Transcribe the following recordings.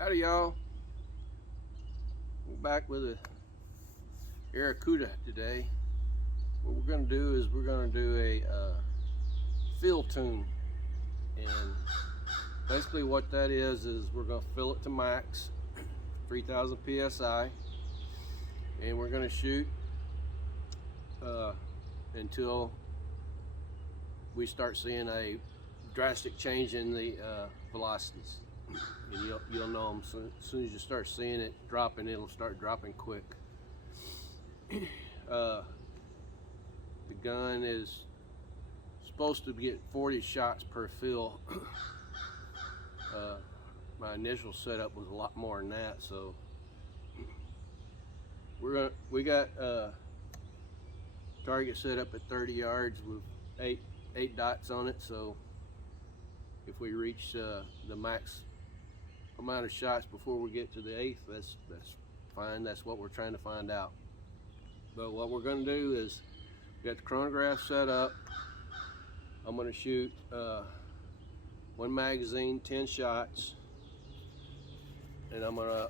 Howdy y'all, we're back with a Airacuda today. What we're going to do is we're going to do a fill tune, and basically what that is we're going to fill it to max 3,000 psi, and we're going to shoot until we start seeing a drastic change in the velocities. And you'll know them as soon as you start seeing it dropping. It'll start dropping quick. The gun is supposed to get 40 shots per fill. My initial setup was a lot more than that, so we got target set up at 30 yards with eight dots on it. So if we reach the max amount of shots before we get to the 8th, that's fine. That's what we're trying to find out. But what we're going to do is we got the chronograph set up. I'm going to shoot one magazine, 10 shots, and I'm going to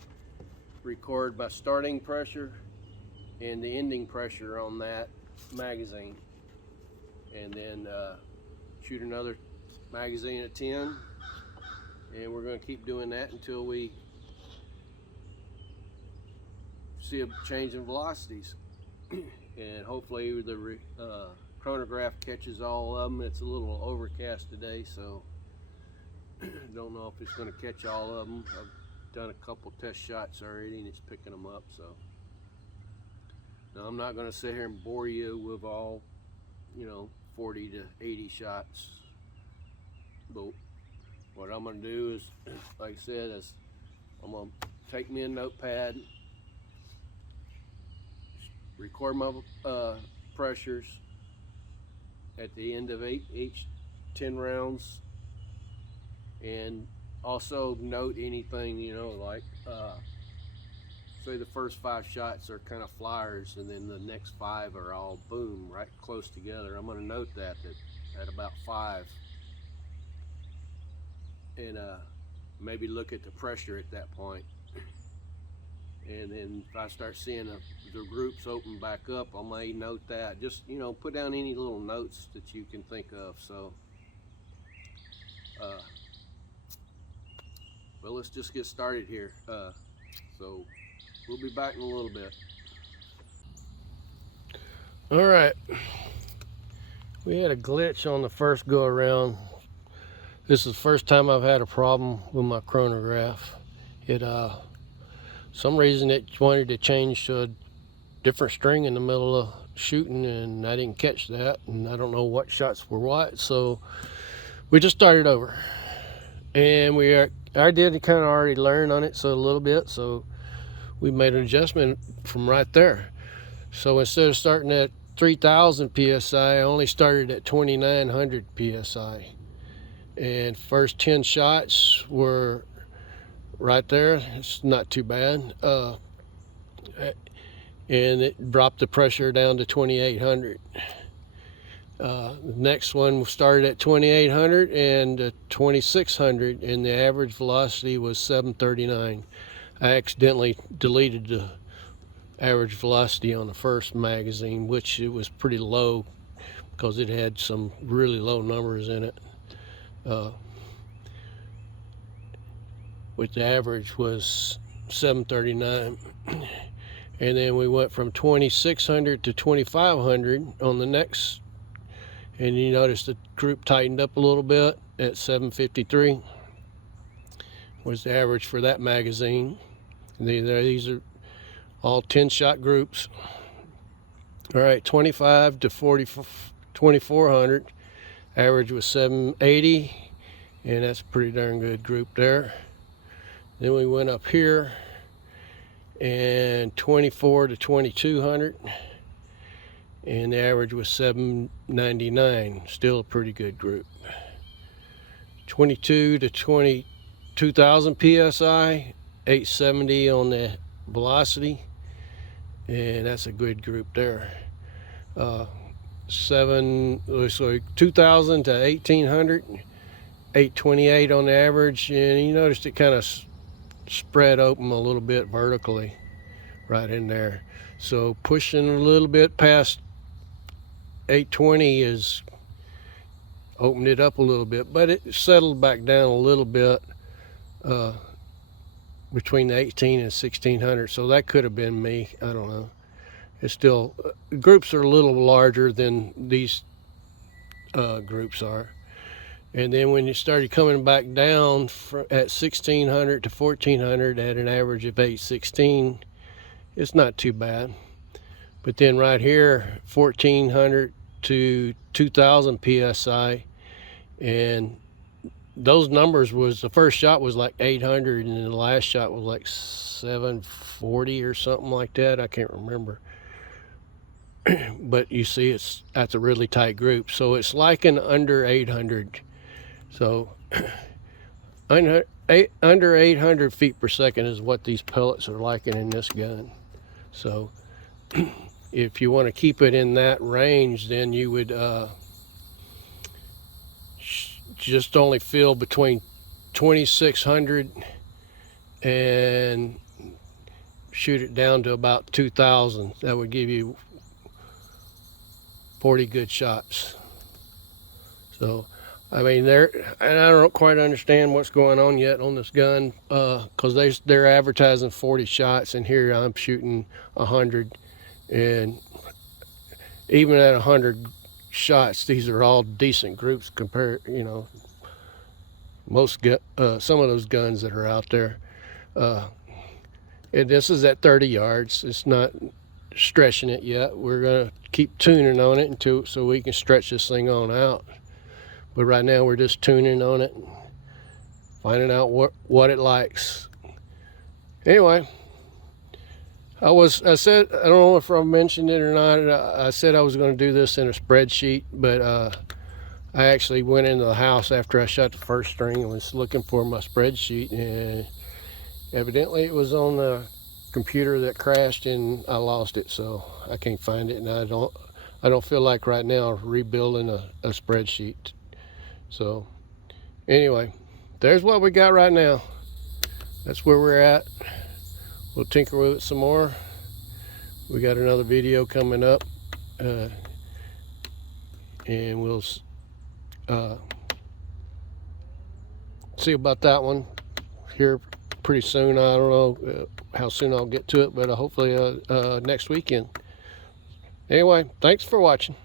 record my starting pressure and the ending pressure on that magazine, and then shoot another magazine at 10, and we're going to keep doing that until we see a change in velocities. And hopefully the chronograph catches all of them. It's a little overcast today, so don't know if it's going to catch all of them. I've done a couple test shots already and it's picking them up. So now I'm not going to sit here and bore you with all 40 to 80 shots, but what I'm going to do is, like I said, is I'm going to take me a notepad, record my pressures at the end of each 10 rounds, and also note anything, like say the first 5 shots are kind of flyers, and then the next 5 are all boom, right close together. I'm going to note that at about 5, and maybe look at the pressure at that point. And then if I start seeing the groups open back up, I may note that. Just put down any little notes that you can think of. So well, let's just get started here. So we'll be back in a little bit. All right, we had a glitch on the first go around. This is the first time I've had a problem with my chronograph. It some reason it wanted to change to a different string in the middle of shooting, and I didn't catch that, and I don't know what shots were what, so we just started over. And I did kind of already learn on it so a little bit, so we made an adjustment from right there. So instead of starting at 3,000 psi, I only started at 2,900 psi, and first 10 shots were right there. It's not too bad, and it dropped the pressure down to 2,800. The next one started at 2,800 and 2,600, and the average velocity was 739. I accidentally deleted the average velocity on the first magazine, which it was pretty low because it had some really low numbers in it. Which the average was 739, and then we went from 2,600 to 2,500 on the next, and you notice the group tightened up a little bit at 753 was the average for that magazine. And these are all 10-shot groups. All right, 25 to 2,400, average was 780, and that's a pretty darn good group there. Then we went up here, and 24 to 2,200, and the average was 799, still a pretty good group. 22 to 22,000 psi, 870 on the velocity, and that's a good group there. 2,000 to 1,800, 828 on the average, and you noticed it kind of spread open a little bit vertically right in there. So pushing a little bit past 820 is opened it up a little bit, but it settled back down a little bit between the 18 and 1600. So that could have been me. I don't know. It's still, groups are a little larger than these groups are. And then when you started coming back down at 1600 to 1400 at an average of 816, it's not too bad. But then right here, 1400 to 2000 psi, and those numbers was, the first shot was like 800 and the last shot was like 740 or something like that. I can't remember. But you see, that's a really tight group. So it's like an under 800. So under 800 feet per second is what these pellets are liking in this gun. So if you want to keep it in that range, then you would just only fill between 2600 and shoot it down to about 2000. That would give you 40 good shots. So I mean, and I don't quite understand what's going on yet on this gun, because they're advertising 40 shots, and here I'm shooting 100, and even at 100 shots, these are all decent groups compared, you know, some of those guns that are out there. And this is at 30 yards. It's not stretching it yet. We're gonna keep tuning on it so we can stretch this thing on out. But right now we're just tuning on it, finding out what it likes. Anyway, I said, I don't know if I mentioned it or not, I said I was going to do this in a spreadsheet, but I actually went into the house after I shot the first string and was looking for my spreadsheet, and evidently it was on the computer that crashed and I lost it, so I can't find it, and I don't feel like right now rebuilding a spreadsheet. So anyway, there's what we got right now. That's where we're at. We'll tinker with it some more. We got another video coming up, and we'll see about that one here pretty soon. I don't know how soon I'll get to it, but hopefully next weekend. Anyway, thanks for watching.